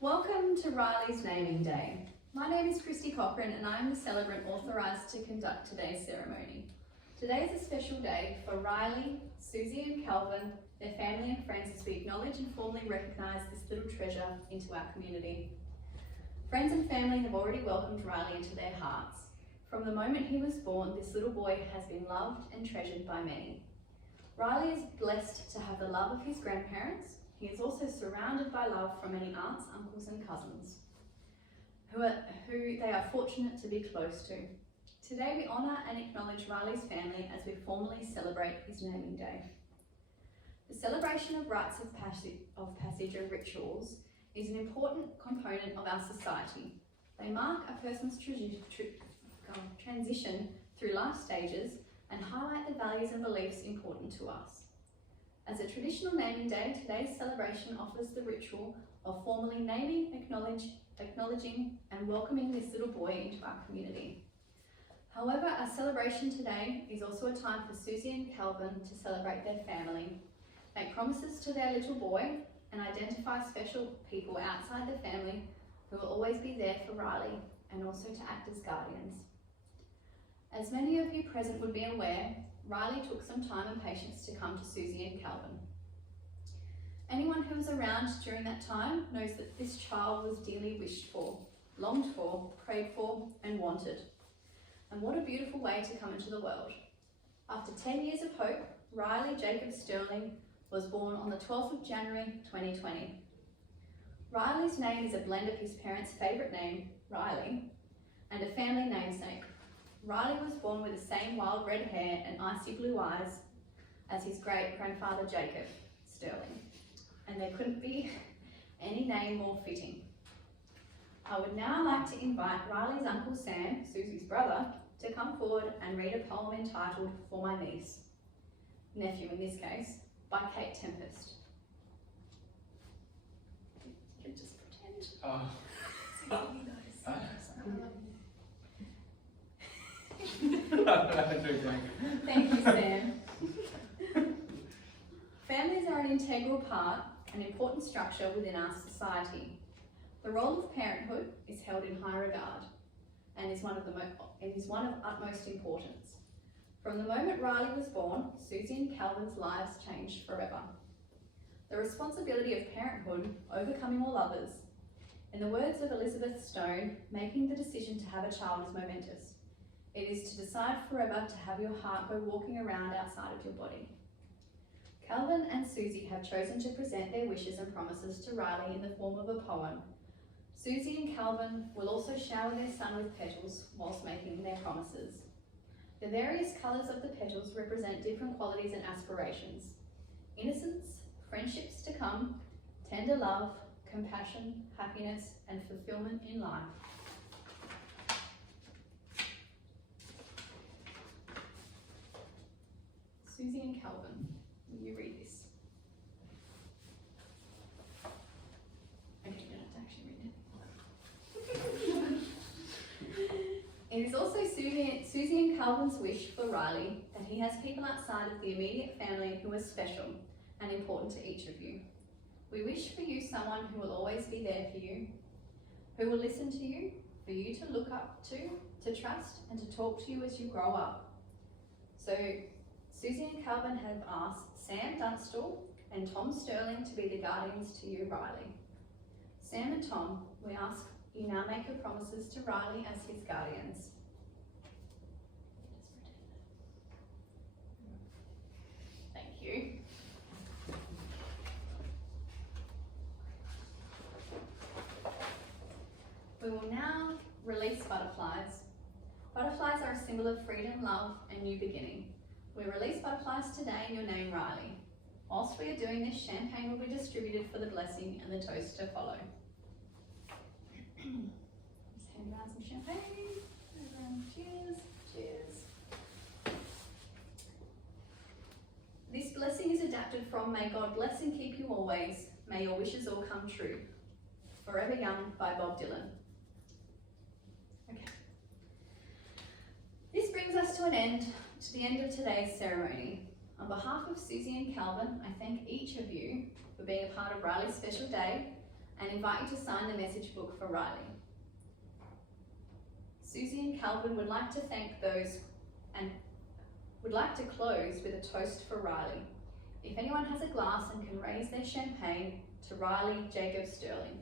Welcome to Riley's Naming Day. My name is Christy Cochran and I am the celebrant authorised to conduct today's ceremony. Today is a special day for Riley, Susie and Calvin, their family and friends as we acknowledge and formally recognise this little treasure into our community. Friends and family have already welcomed Riley into their hearts. From the moment he was born, this little boy has been loved and treasured by many. Riley is blessed to have the love of his grandparents. He is also surrounded by love from many aunts, uncles and cousins, who they are fortunate to be close to. Today we honour and acknowledge Riley's family as we formally celebrate his naming day. The celebration of rites of passage and rituals is an important component of our society. They mark a person's transition through life stages and highlight the values and beliefs important to us. As a traditional naming day, today's celebration offers the ritual of formally naming, acknowledging and welcoming this little boy into our community. However, our celebration today is also a time for Susie and Calvin to celebrate their family, make promises to their little boy and identify special people outside the family who will always be there for Riley and also to act as guardians. As many of you present would be aware, Riley took some time and patience to come to Susie and Calvin. Anyone who was around during that time knows that this child was dearly wished for, longed for, prayed for and wanted. And what a beautiful way to come into the world. After 10 years of hope, Riley Jacob Sterling was born on the 12th of January 2020. Riley's name is a blend of his parents' favourite name, Riley, and a family namesake. Riley was born with the same wild red hair and icy blue eyes as his great-grandfather Jacob Sterling, and there couldn't be any name more fitting. I would now like to invite Riley's Uncle Sam, Susie's brother, to come forward and read a poem entitled For My Niece, nephew in this case, by Kate Tempest. You can just pretend. Oh. Thank you, Sam. Families are an integral part, an important structure within our society. The role of parenthood is held in high regard and is one of utmost importance. From the moment Riley was born, Susie and Calvin's lives changed forever. The responsibility of parenthood, overcoming all others. In the words of Elizabeth Stone, making the decision to have a child is momentous. It is to decide forever to have your heart go walking around outside of your body. Calvin and Susie have chosen to present their wishes and promises to Riley in the form of a poem. Susie and Calvin will also shower their son with petals whilst making their promises. The various colours of the petals represent different qualities and aspirations: innocence, friendships to come, tender love, compassion, happiness, and fulfilment in life. Susie and Calvin, will you read this? Okay, you don't have to actually read it. It is also Susie and Calvin's wish for Riley that he has people outside of the immediate family who are special and important to each of you. We wish for you someone who will always be there for you, who will listen to you, for you to look up to trust and to talk to you as you grow up. So Susie and Calvin have asked Sam Dunstall and Tom Sterling to be the guardians to you, Riley. Sam and Tom, we ask you now make your promises to Riley as his guardians. Thank you. We will now release butterflies. Butterflies are a symbol of freedom, love, and new beginning. We release butterflies today in your name, Riley. Whilst we are doing this, champagne will be distributed for the blessing and the toast to follow. Just hand around some champagne. Everyone, cheers, cheers. This blessing is adapted from May God bless and keep you always. May your wishes all come true. Forever Young by Bob Dylan. Okay. This brings us to the end of today's ceremony. On behalf of Susie and Calvin, I thank each of you for being a part of Riley's special day and invite you to sign the message book for Riley. Susie and Calvin would like to thank those and would like to close with a toast for Riley. If anyone has a glass and can raise their champagne, to Riley Jacob Sterling.